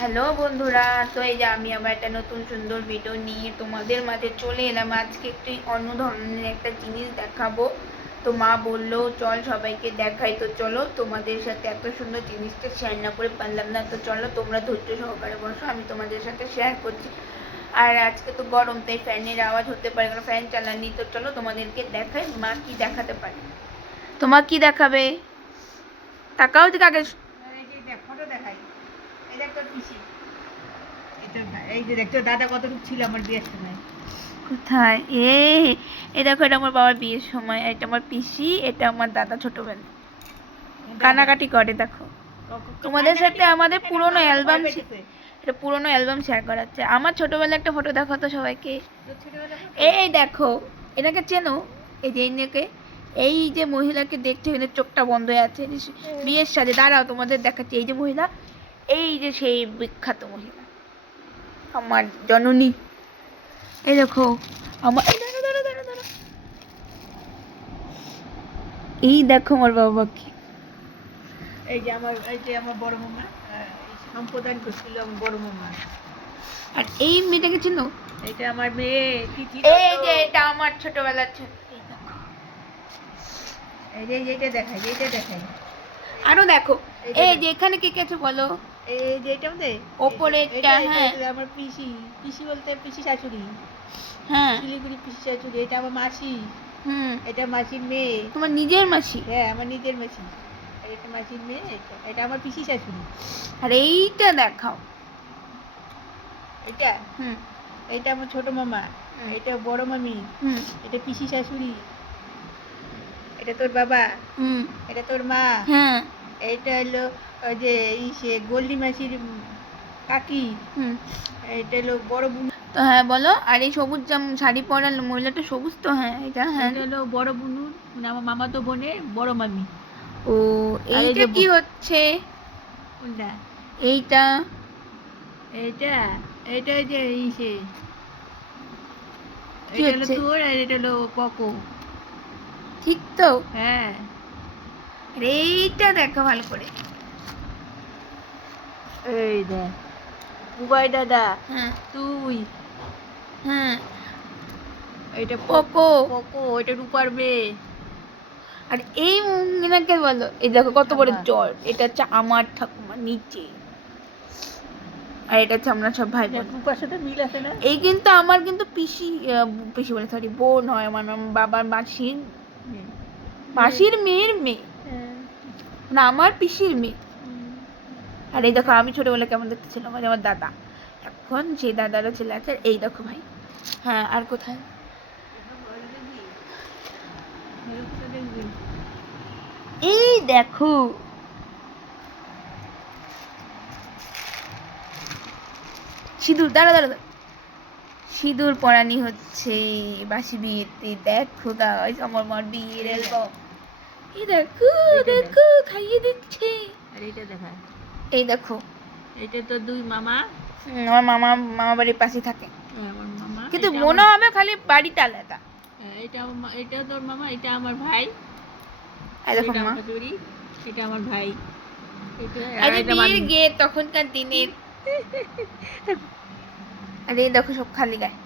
Hello বন্ধুরা, তো এই যে আমি আবার একটা নতুন সুন্দর ভিডিও নিয়ে তোমাদের মাঝে চলে এলাম। আজকে একটু অন্য ধরনের একটা জিনিস দেখাবো। তো মা বললো চল সবাইকে দেখাই, তো চলো তোমাদের সাথে এত সুন্দর জিনিসটা শেয়ার না করে পারলাম না। তো চলো তোমরা ধৈর্য সহকারে বসো, আমি তোমাদের সাথে শেয়ার করছি। আর আজকে তো গরম, তাই ফ্যানের আওয়াজ হতে পারে, কারণ ফ্যান চালানি। তো চলো তোমাদেরকে দেখাই মা কি দেখাতে পারে। তোমার কি দেখাবে? তাকাও দিকে আগে। ফটো দেখাই। এই দেখ তোর পিসি। এই যে দেখ তোর দাদা কতটুকু ছিল আমার বিয়ের সময়। কোথায়? এই দেখো, এটা আমার বাবার বিয়ের সময়, এটা আমার পিসি, এটা আমার দাদা ছোটবেলা কানাকাটি করে। দেখো তোমাদের সাথে আমাদের পুরনো অ্যালবাম, এটা পুরনো অ্যালবাম শেয়ার করাচ্ছে। আমার ছোটবেলা একটা ফটো দেখো তো সবাইকে। এই দেখো, এনাকে চেনো? এই যে এনাকে, এই যে মহিলাকে দেখছো, এখানে চোখটা বন্ধ হয়ে আছে, বিয়ের সাথে। দাঁড়াও তোমাদের দেখাচ্ছি। এই যে মহিলা, এই যে সেই বিখ্যাত মহিলা, আমার জননী। এই দেখো আমার, এই দেখো আমার বাবাকে। এই যে আমার বড় মামা সম্প্রদান করছিল আমার বড় মামা। আর এই মেয়েটাকে চিনো? এটা আমার মেয়ে তিথি। এই যে এটা আমার ছোটবেলার ছোট। এই যে এইটা দেখাই, এইটা দেখাই। আরো দেখো, এই যে এখানে কে কে আছে বলো? এই যে এটা মধ্যে ওপরেরটা, হ্যাঁ আমার পিসি। পিসি বলতে পিসি শাশুড়ি। হ্যাঁ শিলিগুড়ি পিসি শাশুড়ি। এটা আমার মাসি। হুম, এটা মাসির মেয়ে। তোমার নিজের মাসি? হ্যাঁ, আমার নিজের মাসি। এটা মাসির মেয়ে। এটা আমার পিসি শাশুড়ি। আর এইটা দেখাও। এটা হুম এটা আমার ছোট মামা। এটা বড় মামি। হুম এটা পিসি শাশুড়ি। এটা তোর বাবা। হুম এটা তোর মা। হ্যাঁ এটা হলো ওই যে সে গোল্ডি মাসির কাকি। হুম। এটা হলো বড় বুনু। তো হ্যাঁ বলো। আর এই সবুজ শাড়ি পরা মহিলাটা সবুজ তো? হ্যাঁ এটা, হ্যাঁ এটা হলো বড় বুনুর, মানে আমার মামাতো বোনের বড় মামি। ও, এইটা কি হচ্ছে? কোনটা? এইটা এইটা এইটা ওই যে সে কি এটা হলো হচ্ছে? তোর, আর এটা হলো পকো। ঠিক তো? হ্যাঁ। আর এইটা দেখো ভালো করে। এই দেখ, বুবাই দাদা। হ্যাঁ তুই। হ্যাঁ, এটা পোকো। পকো। এটা রূপার মেয়ে। আর এই এনাকে বলো। এই দেখো কত বড় ঠাম্মা। জ্বর। এটা হচ্ছে আমার ঠাকুমা নিচে, আর এটা হচ্ছে আমরা সব ভাই বোন। রূপার সাথে মিল আছে না? এই কিন্তু আমার কিন্তু পিসি, পিসি বলে সরি, বোন হয় আমার বাবার মাসির, মাসির মেয়ের মেয়ে, না আমার পিসির মেয়ে। আর এই দেখো আমি ছোটবেলায় কেমন দেখতে ছিলাম, আমার দাদা। এখন সেই দাদারও ছেলে আছে। আর এই দেখো ভাই। হ্যাঁ, আর কোথায়? এই দেখো, সিঁদুর, দাঁড়া দাঁড়া দাঁড়া। সিঁদুর পরানি হচ্ছে বাসি বিয়েতে। দেখো গাইস, আমার মার বিয়ের অ্যালবাম। এই দেখো, দেখো খাইয়ে দিচ্ছে। আর এটা দেখা। এই দেখো, এটা তো দুই মামা। আমার মামা, মামা বাড়ির পাশে থাকে, আমার মামা। কিন্তু মনে হবে খালি বাড়িটা আলাদা। এটা তোর মামা। এটা আমার ভাই। এই দেখো মা, এটা আমার ভাই। আর এই বিয়ের গে তখনকার দিনের। আর এই দেখো সব খালি গায়ে।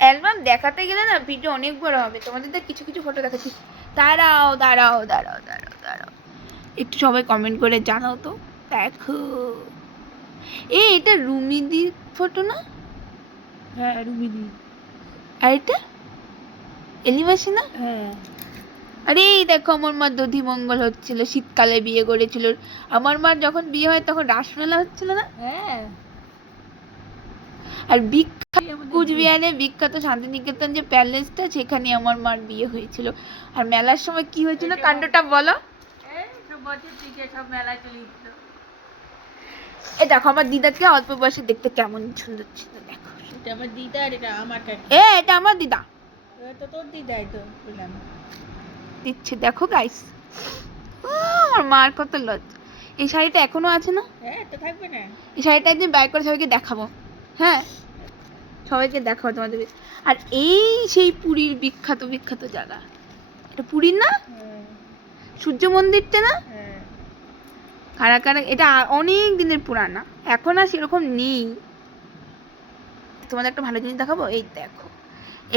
অ্যালবাম দেখাতে গেলে না ভিডিও অনেক বড় হবে। তোমাদের তো কিছু কিছু ফটো দেখাচ্ছি। দাঁড়াও দাঁড়াও দাঁড়াও দাঁড়াও দাঁড়াও, একটু সবাই কমেন্ট করে জানাও তো। দেখো, এটা রুমিদির ফটো না? হ্যাঁ, রুমিদি। আর এটা এলিমাসি না? হ্যাঁ। আরে এই দেখো, আমার মা দধিমঙ্গল হচ্ছিল, শীতকালে বিয়ে করেছিল। আমার মার যখন বিয়ে হয় তখন রাসমেলা হচ্ছিল না? হ্যাঁ। আর বিখ্যাত কুচবিহারে বিখ্যাত শান্তিনিকেতন যে প্যালেসটা, সেখানে আমার মার বিয়ে হয়েছিল। আর মেলার সময় কি হয়েছিল কাণ্ডটা বলো? সব মেলায় চলে গেছিল। এই দেখো আমার দিদাকে অল্প বয়সে দেখতে কেমন সুন্দর ছিল, দেখো। এটা আমার দিদা, আর এটা আমার কাকি। এটা আমার দিদা। তো তোর দিদাই তো বললাম। দিচ্ছে দেখো গাইস। আমার মার কত লজ্জা। এই শাড়িটা এখনো আছে না? হ্যাঁ, তো থাকবে না। এই শাড়িটা একদিন বাইর করে সবাইকে দেখাবো। হ্যাঁ, সবাইকে দেখাবো তোমাদের। আর এই সেই পুরীর বিখ্যাত বিখ্যাত জায়গা, এটা পুরীর না? হ্যাঁ। সূর্য মন্দিরটা না? হ্যাঁ। কারা কারা, এটা অনেক দিনের পুরানা, এখন আর সেরকম নেই। তোমাদের একটা ভালো জিনিস দেখাবো, এই দেখো,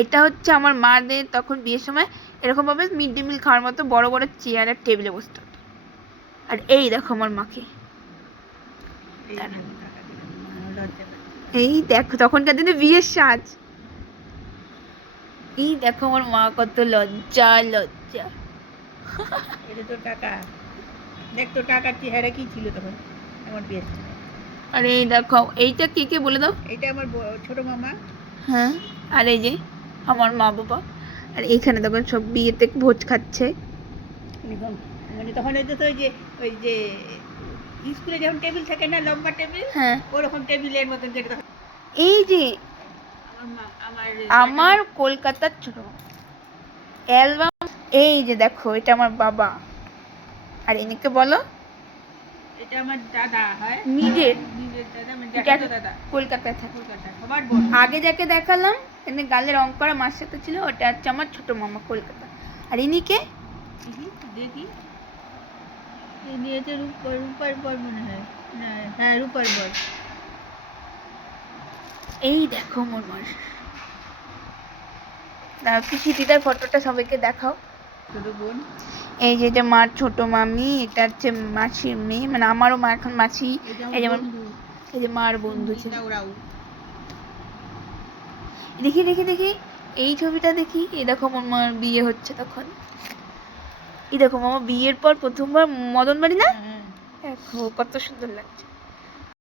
এটা হচ্ছে আমার মাদের তখন বিয়ের সময় এরকমভাবে মিড ডে মিল খাওয়ার মতো বড় বড় চেয়ার আর টেবিলে বসতে হতো। আর এই দেখো আমার মাকে, এই যে টাকা দিলাম, লজ্জা পাচ্ছে। এই দেখো তখনকার দিনে বিয়ের সাজ। এই দেখো আমার মা কত লজ্জা লজ্জা। এটা তোর কাকা, দেখ তোর কাকার চেহারা কি ছিল তখন আমার বিয়ের সময়। আর এই দেখো এইটা কে কে বলে দাও। এইটা আমার ছোট মামা। হ্যাঁ, আর এই যে আমার মা বাবা। আর এইখানে দেখো সব বিয়েতে ভোজ খাচ্ছে। মানে তখন হয়তো তো ওই যে স্কুলে যখন টেবিল থাকে না, লম্বা টেবিল, হ্যাঁ, ওরকম টেবিলের মতন যেটা তখন এই যে আমার আমার কলকাতার ছোট অ্যালবাম। এই যে দেখো এটা আমার বাবা। আর এনেকে বলো, এটা আমার দাদা হয়, নিজের নিজের দাদা, মানে এটা জ্যাঠাতো দাদা, কলকাতায় থাকে। কলকাতা সবার বোন। আগে যাকে দেখালাম এনে গালে রং করা মার সাথে ছিল, ওটা হচ্ছে আমার ছোট মামা কলকাতা। আর ইনিকে দেখি এই নিয়েছে রূপার বর মনে হয়, না হ্যাঁ রূপার বর। এই দেখো মোর মার। দাঁড়াও পিসিদিদার ফটোটা সবাইকে দেখাও। ছোট বোন, এই যে এটা মার ছোট মামি, এটা হচ্ছে মাসির মেয়ে, মানে আমারও মা এখন মাসি। এই যেমন এই যে মার বন্ধু ছিল। ওরাও দেখি দেখি দেখি এই ছবিটা দেখি। এই দেখো আমার মার বিয়ে হচ্ছে তখন। এই দেখো মামা বিয়ের পর প্রথমবার মদন বাড়ি না, হ্যাঁ দেখো কত সুন্দর লাগছে।